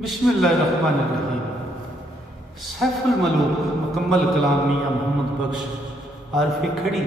बिस्मिल्लाहिर्रहमानिर्रहीम। सैफुल मलूक मुकम्मल कलाम मियाँ मोहम्मद बख्श आरफी खड़ी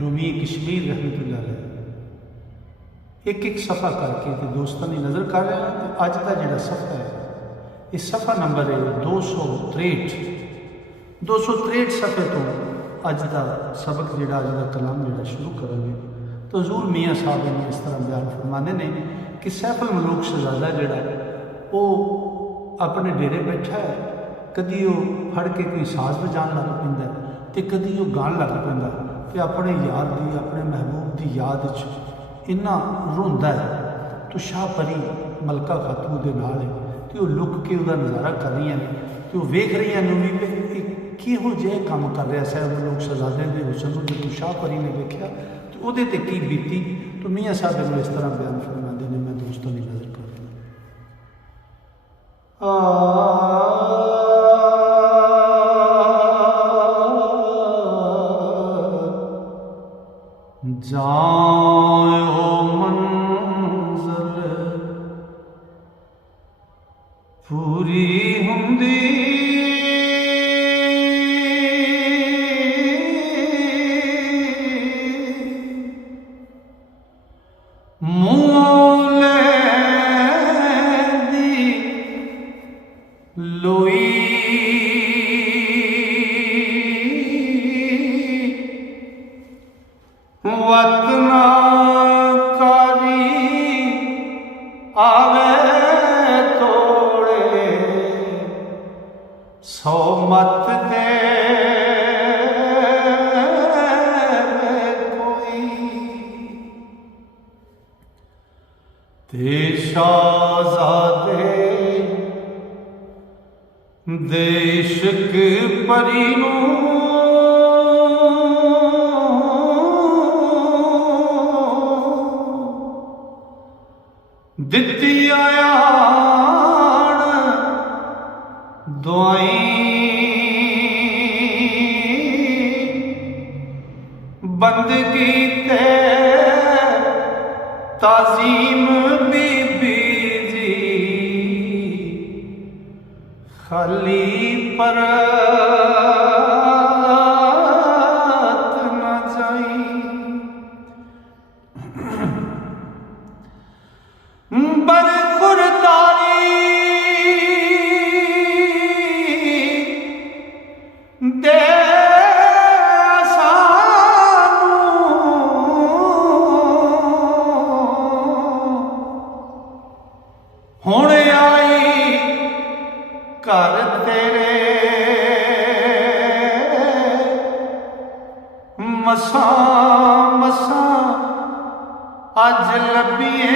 रूमी कश्मीर रहमतुल्लाह अलैह एक एक सफ़ा करके तो दोस्तों की नज़र कर रहे हैं। तो अज का जोड़ा सफ़ा है इस सफ़ा नंबर है 263 सफ़े तो अज का सबक जोड़ा अज का कलाम जोड़ा शुरू करेंगे। तो हज़ूर मियाँ साहब ने इस तरह बयान फरमाने ने कि सैफुल मलूक शहजादा जोड़ा वो अपने डेरे बैठा है, कदी वो फड़ के कोई साज बजान लग पैंदा तो कदी वो गान लग पैंदा तो अपने यार की अपने महबूब की याद इन्ना रोंदा है। तो शाह परी मलका खातू के नाल है तो वो लुक के उसका नज़ारा कर रही हैं तो वेख रही हैं भी किहो जिहे काम कर रहा सैफुल मलूक शहजादे के हुसन को। जो शाह परी ने वेख्या तो वो की बीती। तो मियाँ साहब ने इस तरह बयान फरमाते हैं, मैं दोस्तों की नज़र कर जाओ मंज़िल पूरी हुंदी लोई वतना कारी आवे तोड़े सौ मत दे कोई ते शाहज़ादे देशक परी दिती आयान दुआई बंदगी ते ताज़ीम बीबी जी खाली परत न जाई। बरखुरदारी दे सानू हुण आई घर तेरे मसा मसा अज लबिए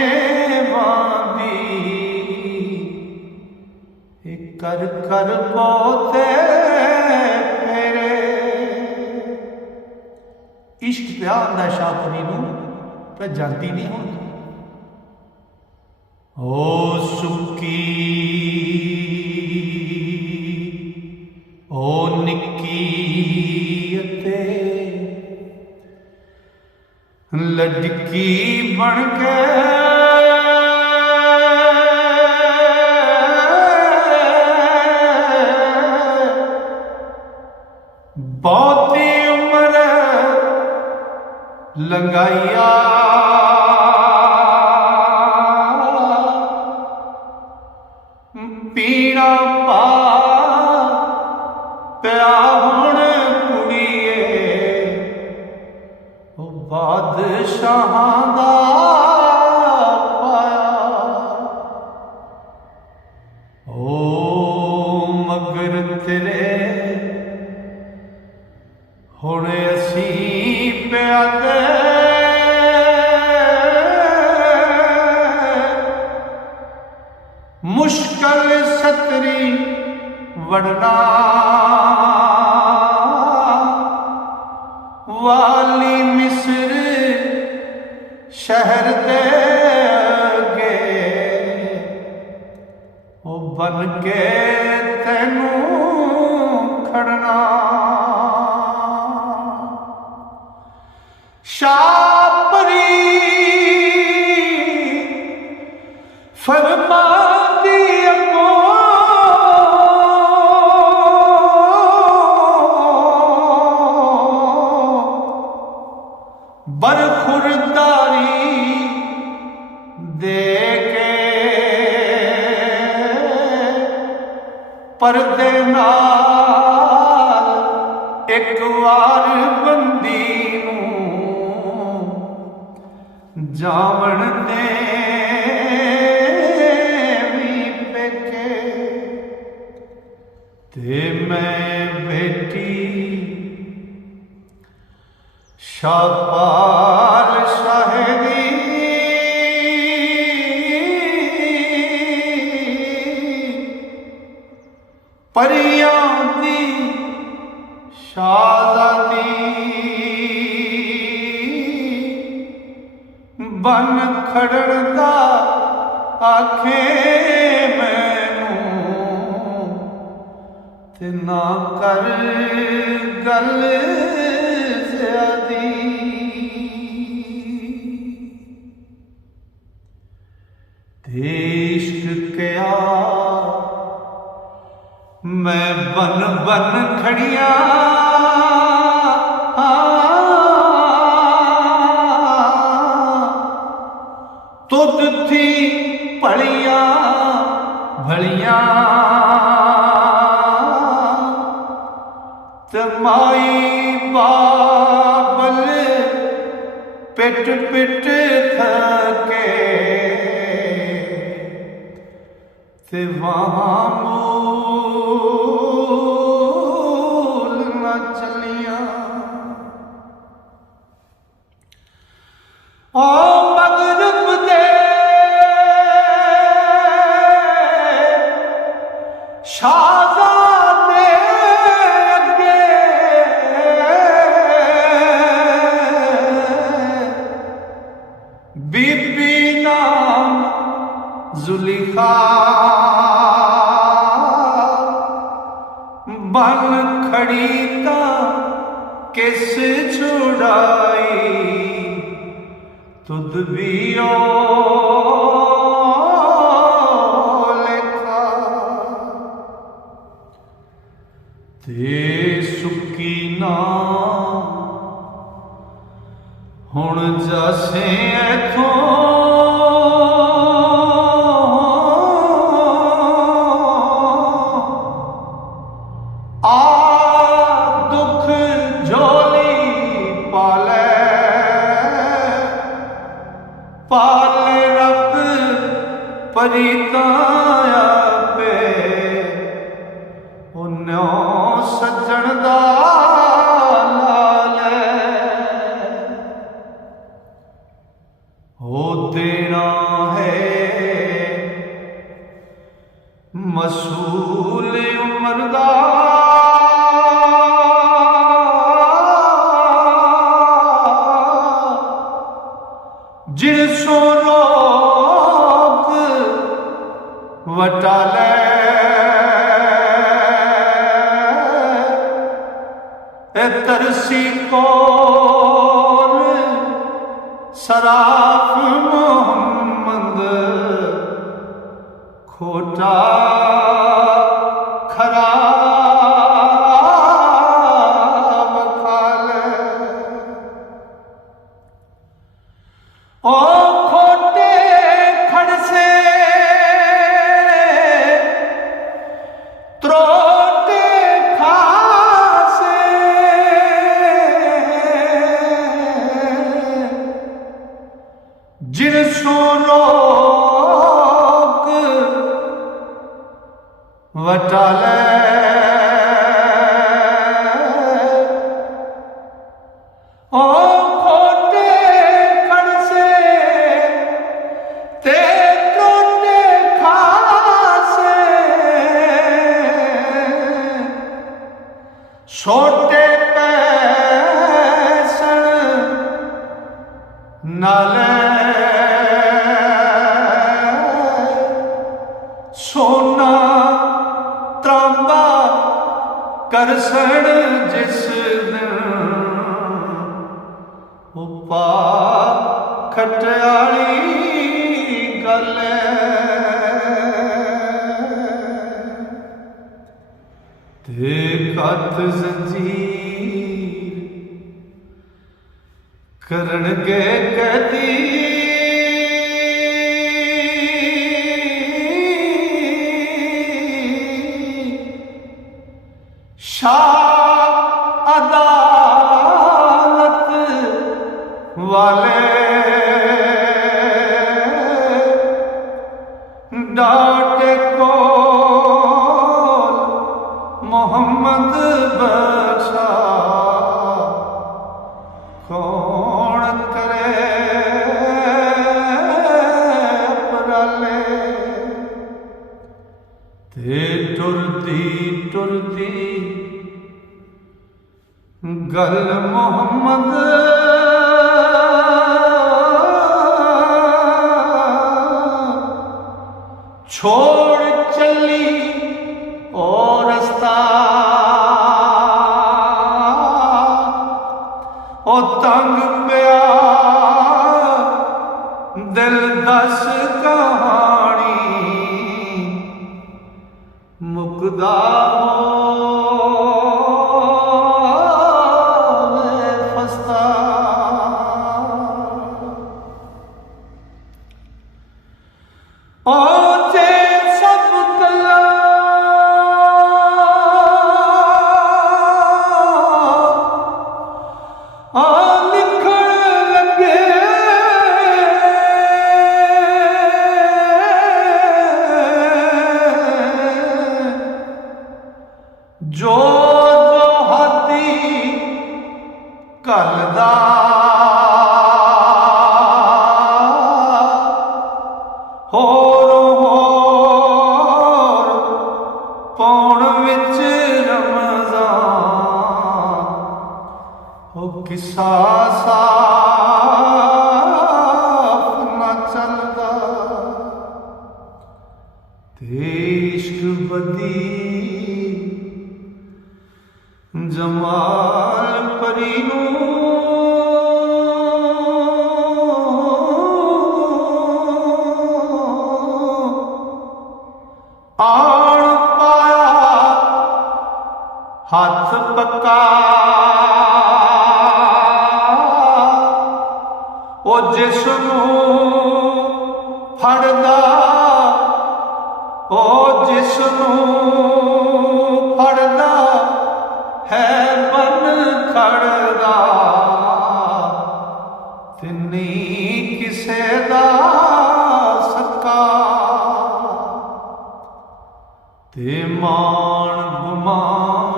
कर कर पोते फेरे। इश्क प्यार दा शापनी नूं पे जानती नहीं हुण ओ सुकी ओ निक्की अते लड़की बन के बहुती उम्र लंगाइया पीड़ा पा पिया हुण कुड़िए बादशाहां दा पाया ओ मगर तेरे हुण असीं प्यादे मुश्किल सतरी वड़ना वाली मिस्र शहर दे अगे ओ बन के तैनूं खड़ना। शाह परी फरमा दी अगों परदे नाल एक वार बंदी नूं जावण दे भी पेके ते मैं बेटी शाहपाल शाहदी परियां दी शाहज़ादी बन खड़न दा आखे मैनू ते ना कर गल ज़्यादी ते इश्क क्या मैं बन बन खड़िया तुद थी भलिया भलिया ते माई बाबल पिट पिट थके ते वहाँ मूल न चलिया ओ मगरब दे शाहज़ादे अगे बीबी नाम ज़ुलेखा बन खड़ी ता किस छुड़ाई तुद भी ओ लेखा ते सुकी ना हुण जासे ऐथों पाले रब परिताया पे उन्हों सज्जन दा लाले हो देना है मसूल उमर दा जिसो रोक वटाले ए तरसी कौल सराफ मोहम्मद खोटा खराब खाले ओ खोटे खड़से त्रोटे खासे जिनसो रोक वटाले ओ छोटे पैसन नाले सोना त्रांबा करसण जिस दिन उपा खटियाली गल ते कत जंजीर करनगे कदी शाह अदालत वाले डाटे को मोहम्मद बख्शा कौन करे पराले ते टुरदी टुरदी गल मोहम्मद छोड़ चली ओ रस्ता ओ तंग पिया दिल दस कहानी मुकदा फसता ओ जो जो हाथी कलदा होर पौण विच रमज़ान हो किसा साफ न चलदा ते इश्क बदी जमाल परी आण पाया हाथ पक्का ओ जिसनू फड़दा ओ जिसनू फड़दा है बन खड़दा ते नहीं किसे दा सका ते मान गुमान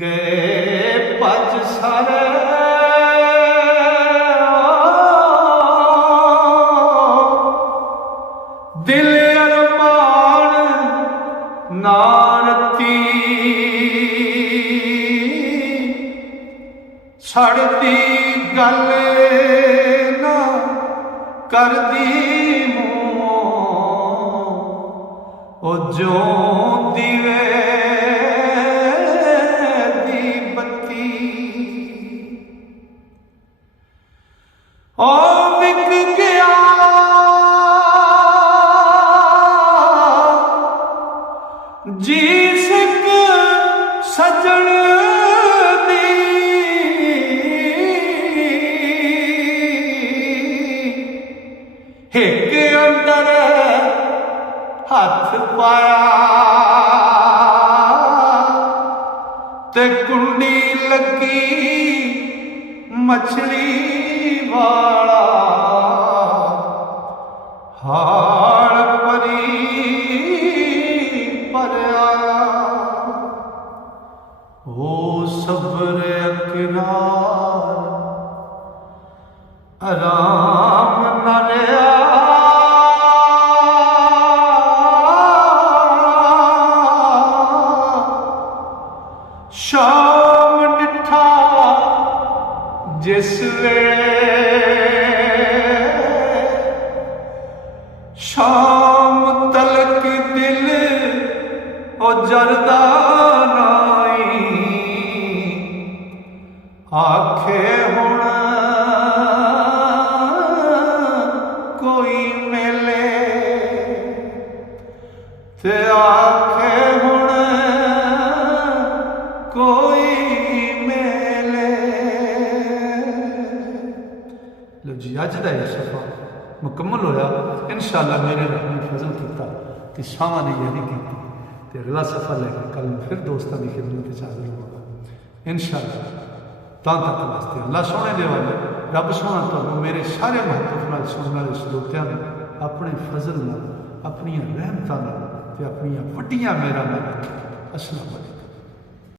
गए भज सारे दिल अरमान नारती छड़दी गल ना करदी ओ जो दिवे दी बत्ती ओ विक गया जी सिक सजन दी हिक अंदर हाथ पाया ते कुंडी लगी मछली वाला हाड़ परी पर आया ओ सब्र अकरार आराम न रहा शाम डिठा जिसले शाम तलक दिल ओ जरदा नाई आखे हुण कोई मेले ते आखे हुण कोई मेले। लो जी अज का यह सफ़ा मुकम्मल होया। इंशाअल्लाह मेरे रब ने फजल किया कि सावां ने यारी की तो अगला सफ़र लैके कल फिर दोस्तों की खिदमत हाजिर होगा इंशाअल्लाह। तक वास्ते अल्लाह सोने दे वाले रब सोना तो मेरे सारे महत्व सुनने वाले श्रोतियां अपने फजल नाल अपनी रहमतां नाल ते अपनी वड्डियां मेहरां नाल अस्सलाम वालेकुम।